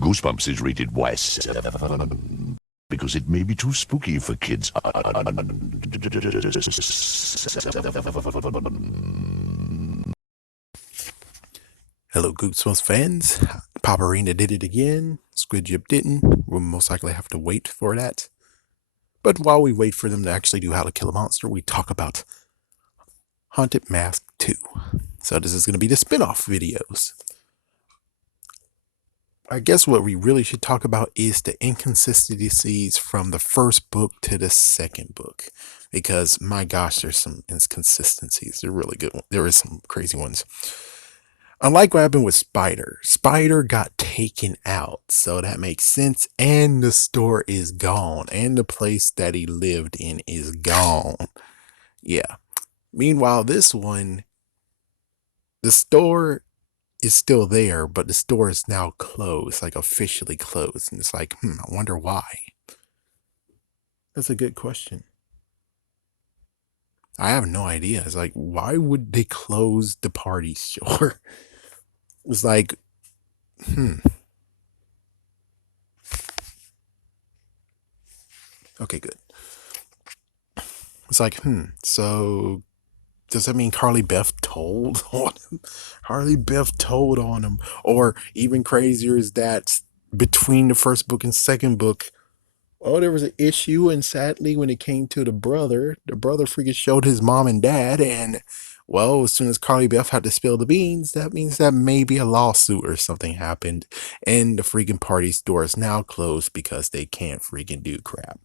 Goosebumps is rated Y because it may be too spooky for kids. Hello, Goosebumps fans. Paparina did it again. Squidjib didn't. We'll most likely have to wait for that. But while we wait for them to actually do How to Kill a Monster, we talk about Haunted Mask 2. So this is going to be the spin-off videos. I guess what we really should talk about is the inconsistencies from the first book to the second book. Because, my gosh, there's some inconsistencies. They're really good. There is some crazy ones. Unlike what happened with Spider, Spider got taken out, so that makes sense, and the store is gone, and the place that he lived in is gone. Yeah. Meanwhile, this one, the store is still there, but the store is now closed, like officially closed, and it's like, I wonder why. That's a good question. I have no idea. It's like, why would they close the party store? It's like, Okay, good. It's like, so does that mean Carly Beth told on him? Carly Beth told on him. Or even crazier is that between the first book and second book, there was an issue, and sadly, when it came to the brother freaking showed his mom and dad, and well, as soon as Carly Beth had to spill the beans, that means that maybe a lawsuit or something happened, and the freaking party store is now closed because they can't freaking do crap.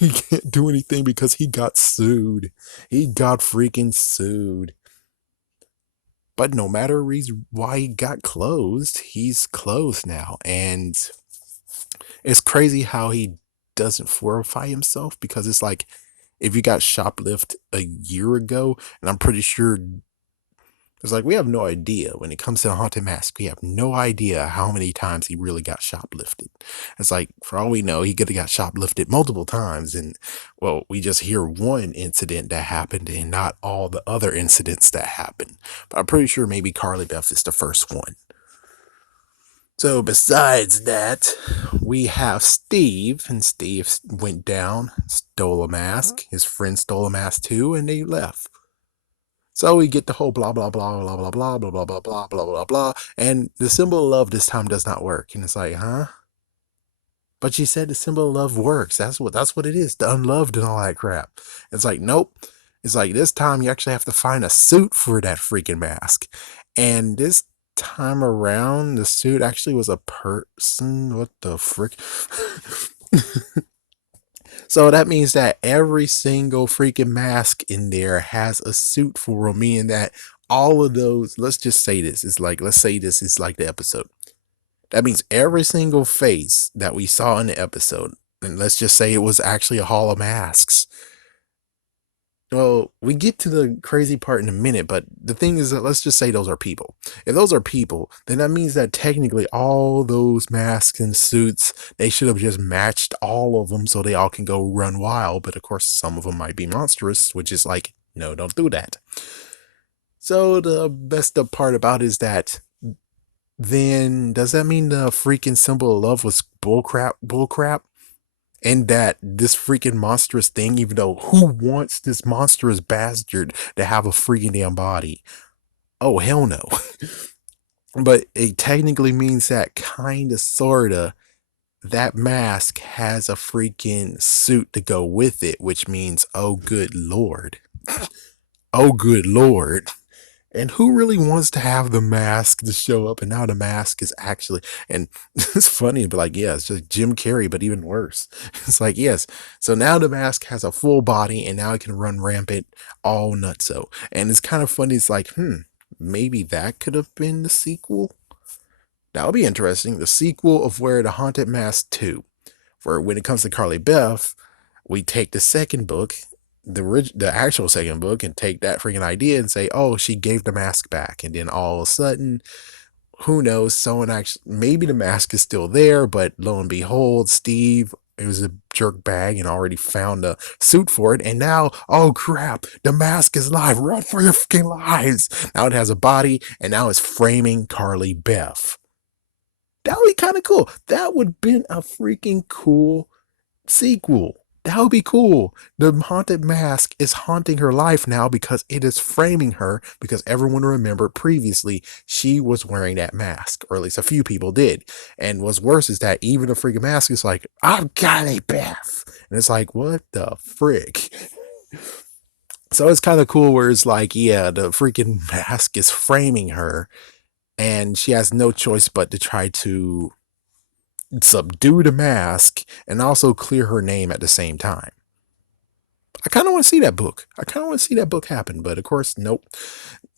He can't do anything because he got sued. He got freaking sued. But no matter why he got closed, he's closed now, and it's crazy how he doesn't fortify himself, because it's like, if you got shoplifted a year ago, and I'm pretty sure it's like, we have no idea when it comes to Haunted Mask. We have no idea how many times he really got shoplifted. It's like, for all we know, he could have got shoplifted multiple times, and well, we just hear one incident that happened and not all the other incidents that happened. But I'm pretty sure maybe Carly Beth is the first one. So besides that, we have Steve, and Steve went down, stole a mask. His friend stole a mask too, and they left. So we get the whole blah blah blah blah blah blah blah blah blah blah blah blah blah, and the symbol of love this time does not work. And it's like, huh? But she said the symbol of love works. That's what it is. The unloved and all that crap. It's like, nope. It's like, this time you actually have to find a suit for that freaking mask. And this time around, the suit actually was a person. What the frick? So that means that every single freaking mask in there has a suit for them, meaning that all of those, let's just say this is like, let's say this is like the episode. That means every single face that we saw in the episode, and let's just say it was actually a hall of masks. Well, we get to the crazy part in a minute, but the thing is that let's just say those are people. If those are people, then that means that technically all those masks and suits, they should have just matched all of them so they all can go run wild. But of course, some of them might be monstrous, which is like, no, don't do that. So the best part about it is that, then does that mean the freaking symbol of love was bullcrap? And that this freaking monstrous thing, even though who wants this monstrous bastard to have a freaking damn body? Oh, hell no. But it technically means that kinda, sorta, that mask has a freaking suit to go with it, which means, oh good lord. Oh good lord. And who really wants to have the mask to show up? And now the mask is actually, and it's funny, but like, yeah, it's just Jim Carrey, but even worse. It's like, yes. So now the mask has a full body, and now it can run rampant all nutso. And it's kind of funny. It's like, maybe that could have been the sequel. That would be interesting. The sequel of where the Haunted Mask 2, where when it comes to Carly Beth, we take the second book, the actual second book, and take that freaking idea and say, oh, she gave the mask back, and then all of a sudden, who knows, someone actually, maybe the mask is still there, but lo and behold, Steve, it was a jerk bag and already found a suit for it, and now, oh crap, the mask is live. Run for your freaking lives. Now it has a body, and now it's framing Carly Beth. That would be kind of cool. That would have been a freaking cool sequel. That would be cool. The haunted mask is haunting her life now because it is framing her, because everyone remembered previously she was wearing that mask, or at least a few people did. And what's worse is that even the freaking mask is like, I'm Carly Beth. And it's like, what the frick? So it's kind of cool where it's like, yeah, the freaking mask is framing her and she has no choice but to try to subdue the mask and also clear her name at the same time. I kind of want to see that book. I kind of want to see that book happen, but of course, nope.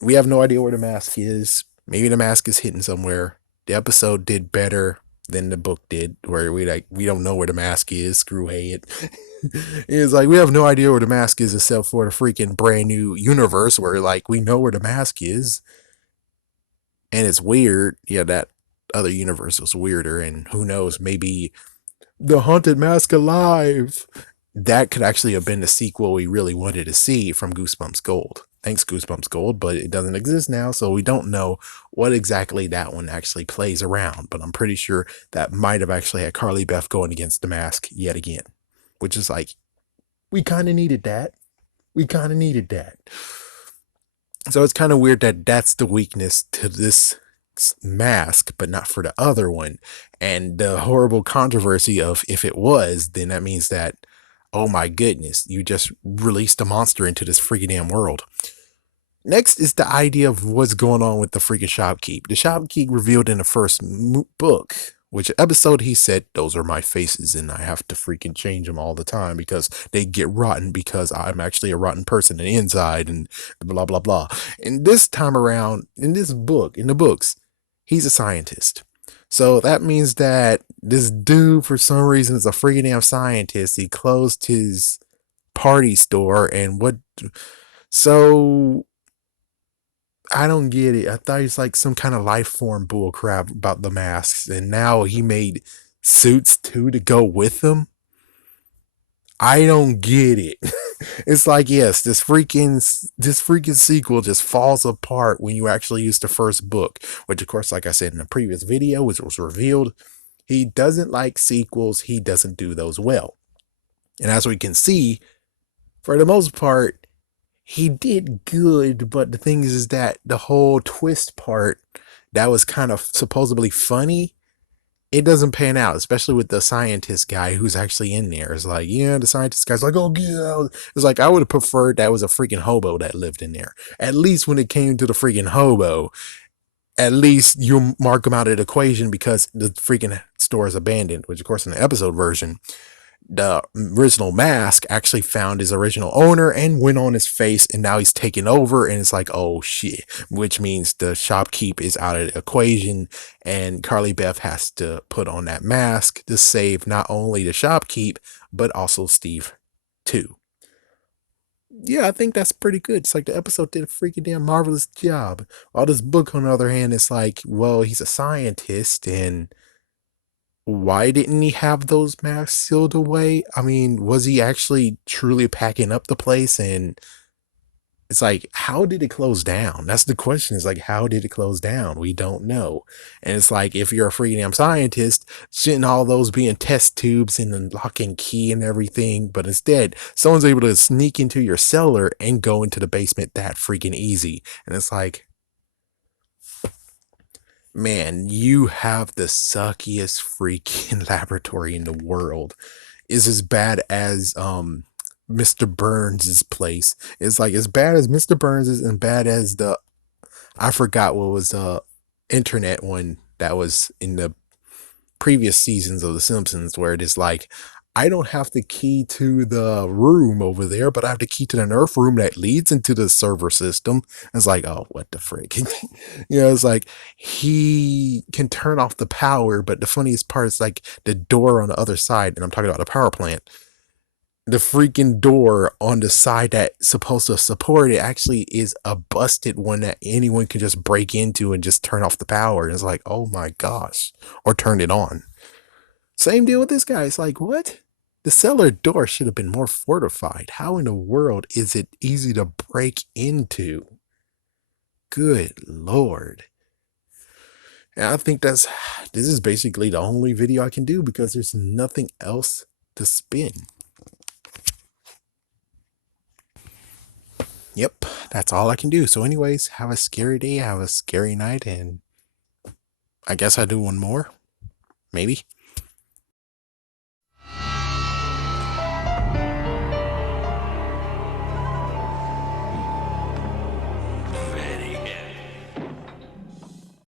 We have no idea where the mask is. Maybe the mask is hidden somewhere. The episode did better than the book did, where we don't know where the mask is. Screw it. It's like we have no idea where the mask is except for the freaking brand new universe where like we know where the mask is. And it's weird. Yeah, that other universe was weirder, and who knows, maybe the haunted mask alive. That could actually have been the sequel we really wanted to see from Goosebumps Gold. Thanks, Goosebumps Gold, but it doesn't exist now, so we don't know what exactly that one actually plays around. But I'm pretty sure that might have actually had Carly Beth going against the mask yet again, which is like, we kind of needed that. We kind of needed that. So it's kind of weird that that's the weakness to this mask, but not for the other one. And the horrible controversy of if it was, then that means that, oh my goodness, you just released a monster into this freaking damn world. Next is the idea of what's going on with the freaking shopkeep. The shopkeep revealed in the first book, which episode he said, those are my faces and I have to freaking change them all the time because they get rotten because I'm actually a rotten person on the inside and blah, blah, blah. And this time around, in this book, in the books, he's a scientist. So that means that this dude, for some reason, is a freaking damn scientist. He closed his party store and what... So I don't get it. I thought he's like some kind of life form bull crap about the masks, and now he made suits too to go with them. I don't get it. It's like, yes, this freaking sequel just falls apart when you actually use the first book, which of course, like I said in the previous video, which was revealed, he doesn't like sequels. He doesn't do those well. And as we can see, for the most part, he did good, but the thing is that the whole twist part that was kind of supposedly funny, it doesn't pan out, especially with the scientist guy who's actually in there. It's like, yeah, the scientist guy's like, oh, yeah. It's like, I would have preferred that was a freaking hobo that lived in there. At least when it came to the freaking hobo, at least you mark him out of the equation because the freaking store is abandoned, which of course in the episode version, the original mask actually found his original owner and went on his face, and now he's taken over, and it's like, oh shit, which means the shopkeep is out of the equation, and Carly Beth has to put on that mask to save not only the shopkeep but also Steve too. Yeah, I think that's pretty good. It's like the episode did a freaking damn marvelous job. While this book, on the other hand, it's like, well, he's a scientist, and why didn't he have those masks sealed away? I mean, was he actually truly packing up the place? And it's like, how did it close down? That's the question. Is like, how did it close down? We don't know. And it's like, if you're a freaking damn scientist, shouldn't all those be in test tubes and then lock and key and everything? But instead, someone's able to sneak into your cellar and go into the basement that freaking easy. And it's like, man, you have the suckiest freaking laboratory in the world. Is as bad as Mr. Burns's place. It's like as bad as Mr. Burns's and bad as the, I forgot what was the internet one that was in the previous seasons of The Simpsons, where it is like, I don't have the key to the room over there, but I have the key to the nerf room that leads into the server system. It's like, oh, what the frick? It's like he can turn off the power, but the funniest part is like the door on the other side, and I'm talking about the power plant. The freaking door on the side that's supposed to support it actually is a busted one that anyone can just break into and just turn off the power. And it's like, oh my gosh, or turn it on. Same deal with this guy. It's like, what? The cellar door should have been more fortified. How in the world is it easy to break into? Good Lord. And I think this is basically the only video I can do because there's nothing else to spin. Yep, that's all I can do. So anyways, have a scary day, have a scary night, and I guess I do one more. Maybe.